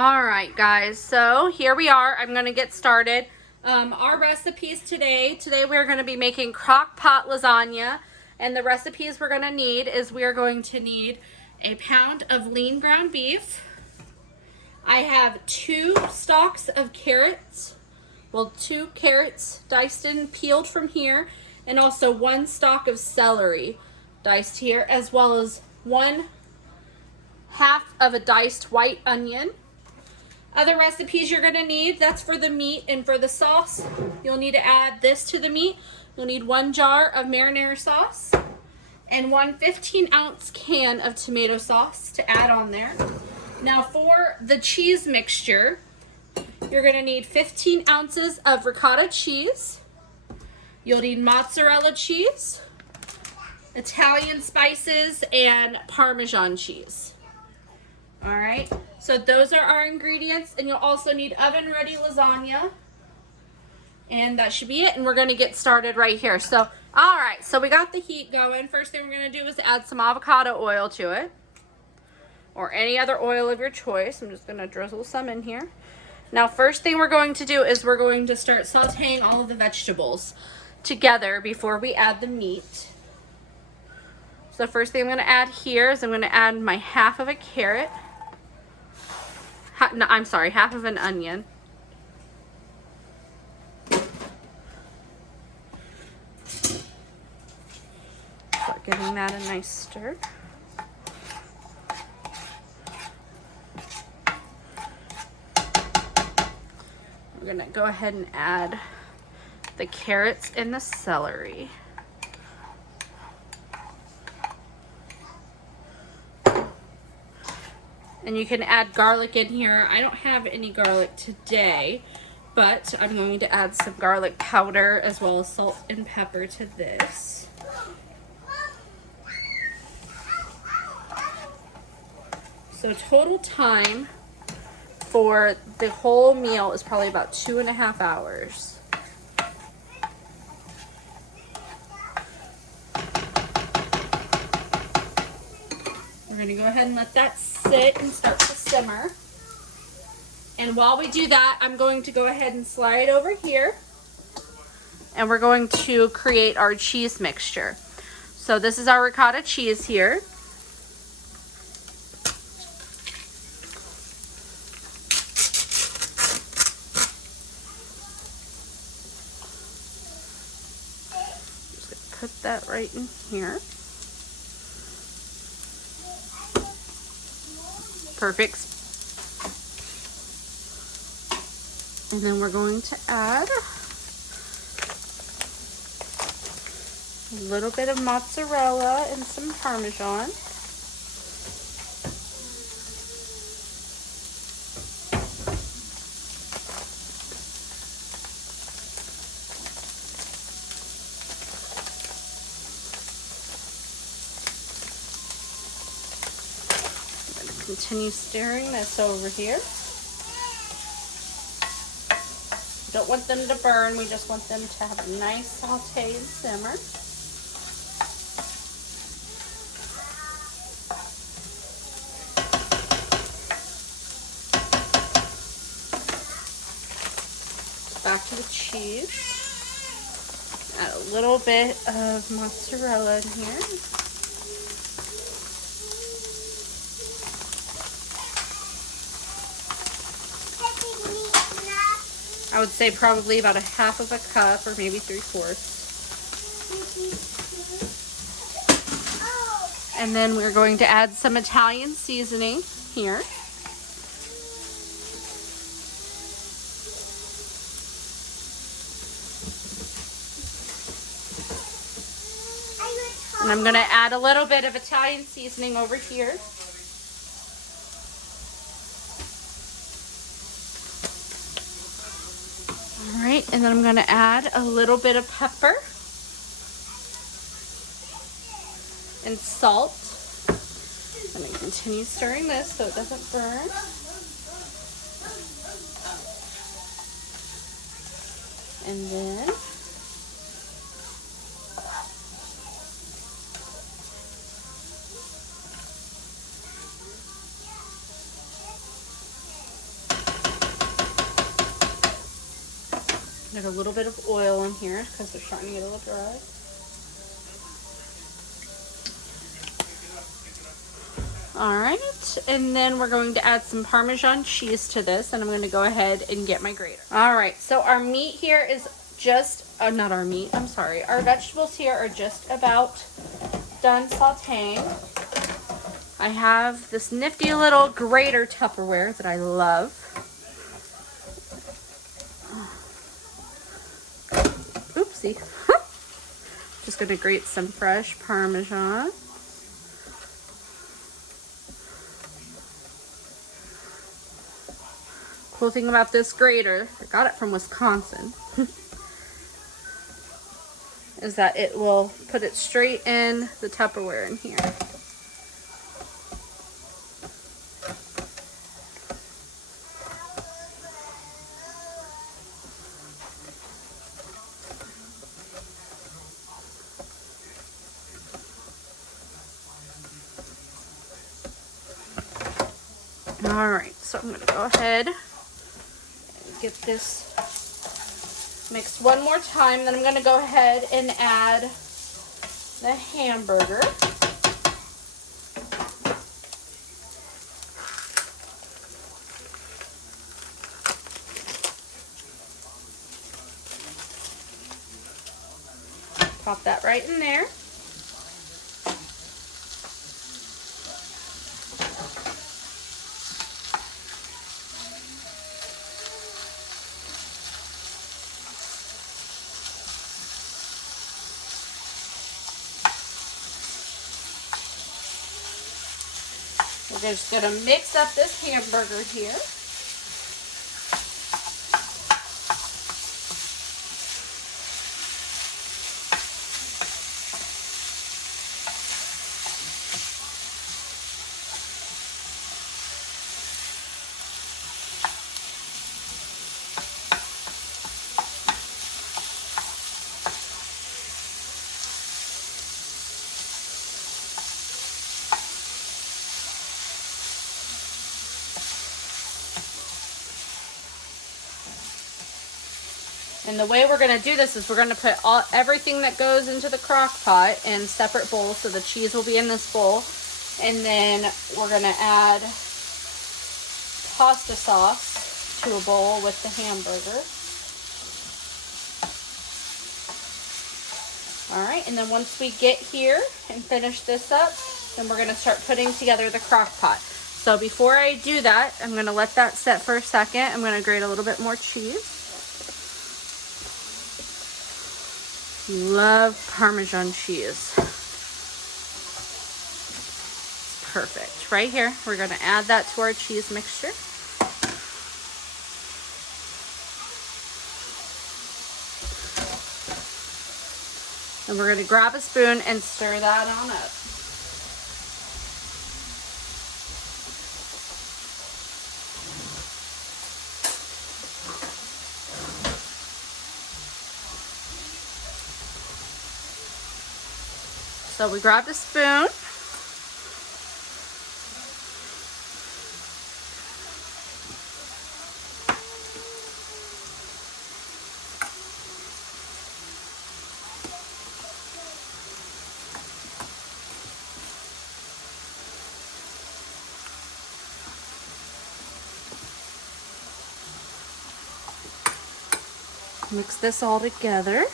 All right, guys, so here we are. I'm going to get started. Our recipes today we're going to be making crock pot lasagna, and the recipes we're going to need is we are going to need a pound of lean ground beef. I have 2 stalks of carrots, well, 2 carrots diced and peeled from here, and also 1 stalk of celery diced here, as well as 1/2 of a diced white onion. Other recipes you're going to need, that's for the meat, and for the sauce, you'll need to add this to the meat. You'll need 1 jar of marinara sauce and 1 15-ounce can of tomato sauce to add on there. Now for the cheese mixture, you're going to need 15 ounces of ricotta cheese. You'll need mozzarella cheese, Italian spices, and Parmesan cheese. All right, so those are our ingredients, and you'll also need oven-ready lasagna, and that should be it, and we're going to get started right here. So, all right, so we got the heat going. First thing we're going to do is add some avocado oil to it, or any other oil of your choice. I'm just going to drizzle some in here. Now, first thing we're going to do is we're going to start sauteing all of the vegetables together before we add the meat. So the first thing I'm going to add here is I'm going to add my 1/2 of a carrot. No, I'm sorry, 1/2 of an onion. Start giving that a nice stir. We're gonna go ahead and add the carrots and the celery. And you can add garlic in here. I don't have any garlic today, but I'm going to add some garlic powder as well as salt and pepper to this. So total time for the whole meal is probably about 2.5 hours. We're going to go ahead and let that sit and start to simmer. And while we do that, I'm going to go ahead and slide over here, and we're going to create our cheese mixture. So this is our ricotta cheese here. Just going to put that right in here. Perfect. And then we're going to add a little bit of mozzarella and some Parmesan. Continue stirring this over here. Don't want them to burn, we just want them to have a nice saute and simmer. Back to the cheese. Add a little bit of mozzarella in here. I would say probably about 1/2 of a cup, or maybe 3/4. And then we're going to add some Italian seasoning here. And I'm going to add a little bit of Italian seasoning over here. All right, and then I'm going to add a little bit of pepper and salt. I'm going to continue stirring this so it doesn't burn. And then There's a little bit of oil in here because they're starting to get a little dry. All right, and then we're going to add some Parmesan cheese to this, and I'm going to go ahead and get my grater. All right, so our meat here is just, not our meat, I'm sorry. Our vegetables here are just about done sauteing. I have this nifty little grater Tupperware that I love. Oopsie. Just going to grate some fresh Parmesan. Cool thing about this grater, I got it from Wisconsin, is that it will put it straight in the Tupperware in here. All right, so I'm going to go ahead and get this mixed one more time. Then I'm going to go ahead and add the hamburger. Pop that right in there. We're just going to mix up this hamburger here. And the way we're going to do this is we're going to put everything that goes into the crock pot in separate bowls. So the cheese will be in this bowl. And then we're going to add pasta sauce to a bowl with the hamburger. All right, and then once we get here and finish this up, then we're going to start putting together the crock pot. So before I do that, I'm going to let that set for a second. I'm going to grate a little bit more cheese. Love Parmesan cheese. Perfect. Right here, we're going to add that to our cheese mixture. And we're going to grab a spoon and stir that on up. So we grabbed a spoon. Mix this all together.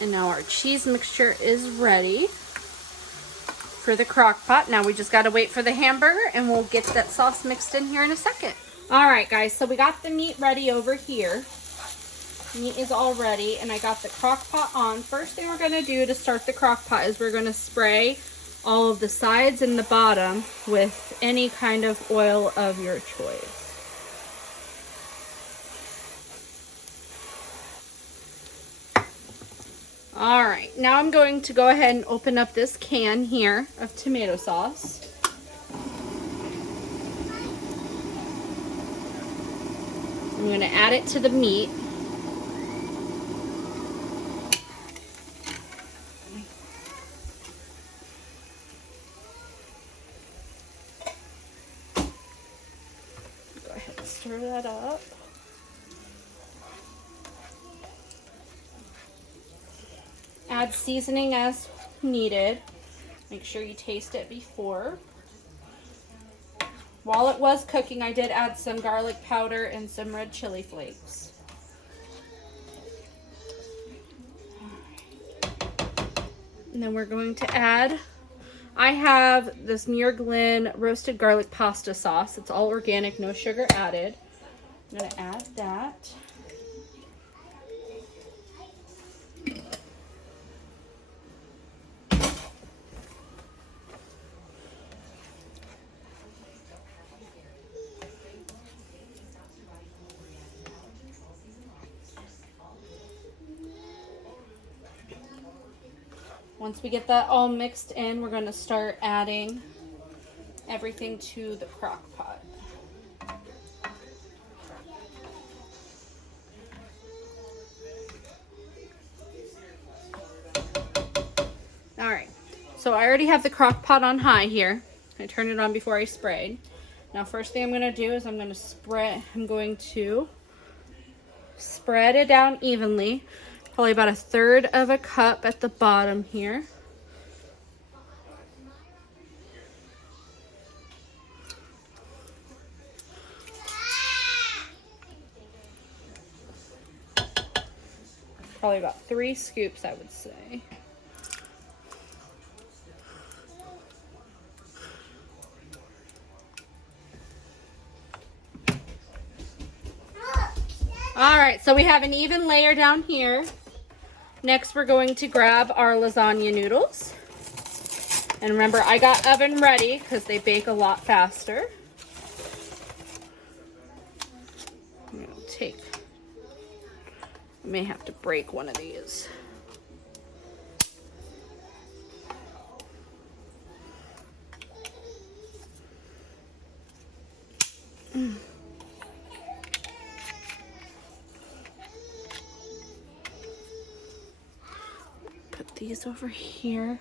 And now our cheese mixture is ready for the crock pot. Now we just got to wait for the hamburger and we'll get that sauce mixed in here in a second. All right, guys, so we got the meat ready over here. Meat is all ready, and I got the crock pot on. First thing we're going to do to start the crock pot is we're going to spray all of the sides and the bottom with any kind of oil of your choice. All right, now I'm going to go ahead and open up this can here of tomato sauce. I'm going to add it to the meat. Go ahead and stir that up. add seasoning as needed. Make sure you taste it before. While it was cooking, I did add some garlic powder and some red chili flakes. And then we're going to add, I have this Muir Glen roasted garlic pasta sauce. It's all organic, no sugar added. I'm going to add that. Once we get that all mixed in, we're going to start adding everything to the crock pot. All right, so I already have the crock pot on high here. I turned it on before I sprayed. Now, first thing I'm going to do is I'm going to spread it down evenly. Probably about 1/3 of a cup at the bottom here. Probably about 3 scoops, I would say. All right, so we have an even layer down here. Next, we're going to grab our lasagna noodles. And remember, I got oven ready because they bake a lot faster. I'm going to I may have to break one of these. Put these over here.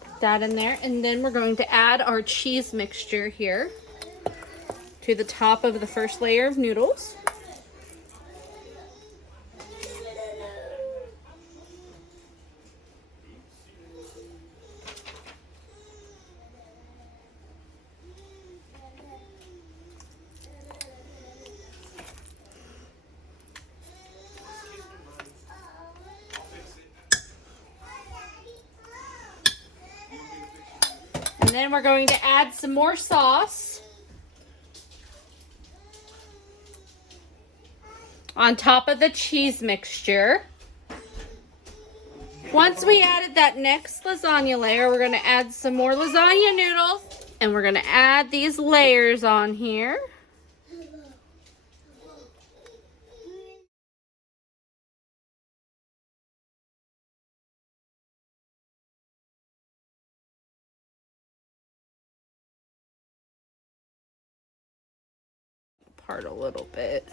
Put that in there, and then we're going to add our cheese mixture here to the top of the first layer of noodles. And then we're going to add some more sauce on top of the cheese mixture. Once we added that next lasagna layer, we're going to add some more lasagna noodles, and we're going to add these layers on here. Apart a little bit.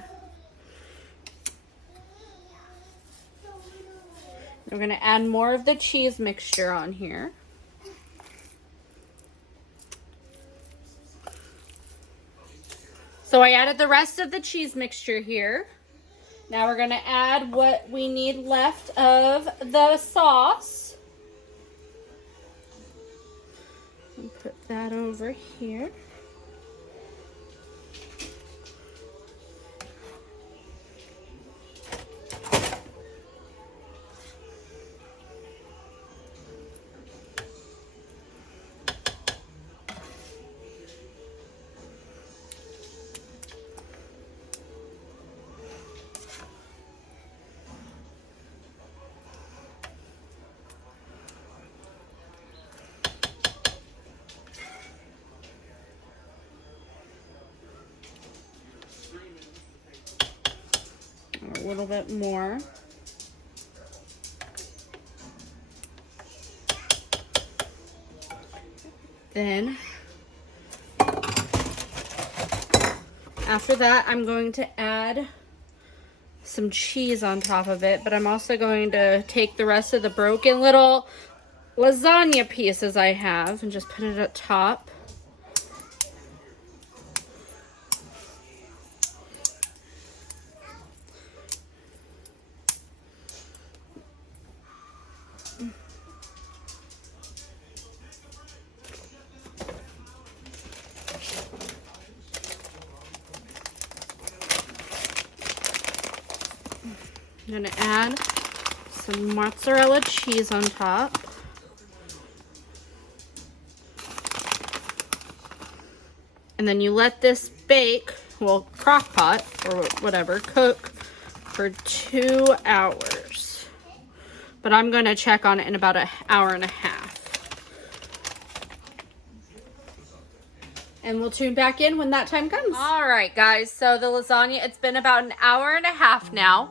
We're going to add more of the cheese mixture on here. So I added the rest of the cheese mixture here. Now we're going to add what we need left of the sauce. And put that over here. A little bit more. Then after that, I'm going to add some cheese on top of it, but I'm also going to take the rest of the broken little lasagna pieces I have and just put it at top. I'm gonna add some mozzarella cheese on top. And then you let this bake, well, crock pot or whatever, cook for 2 hours. But I'm gonna check on it in about an hour and a half. And we'll tune back in when that time comes. All right, guys, so the lasagna, it's been about an hour and a half now.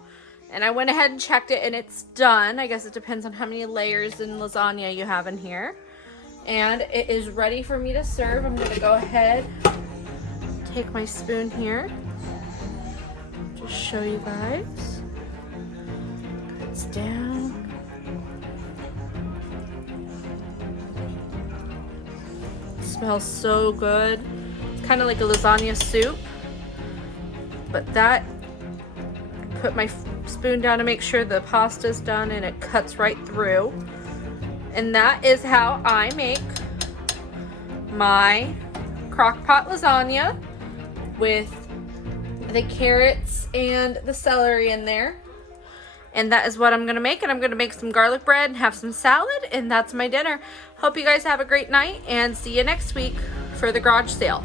And I went ahead and checked it and it's done. I guess it depends on how many layers in lasagna you have in here. And it is ready for me to serve. I'm gonna go ahead, take my spoon here. Just show you guys. It's down. It smells so good. It's kind of like a lasagna soup. But that, I put my spoon down to make sure the pasta's done and it cuts right through. And that is how I make my crock-pot lasagna with the carrots and the celery in there. And that is what I'm gonna make. And I'm gonna make some garlic bread and have some salad, and that's my dinner. Hope you guys have a great night and see you next week for the garage sale.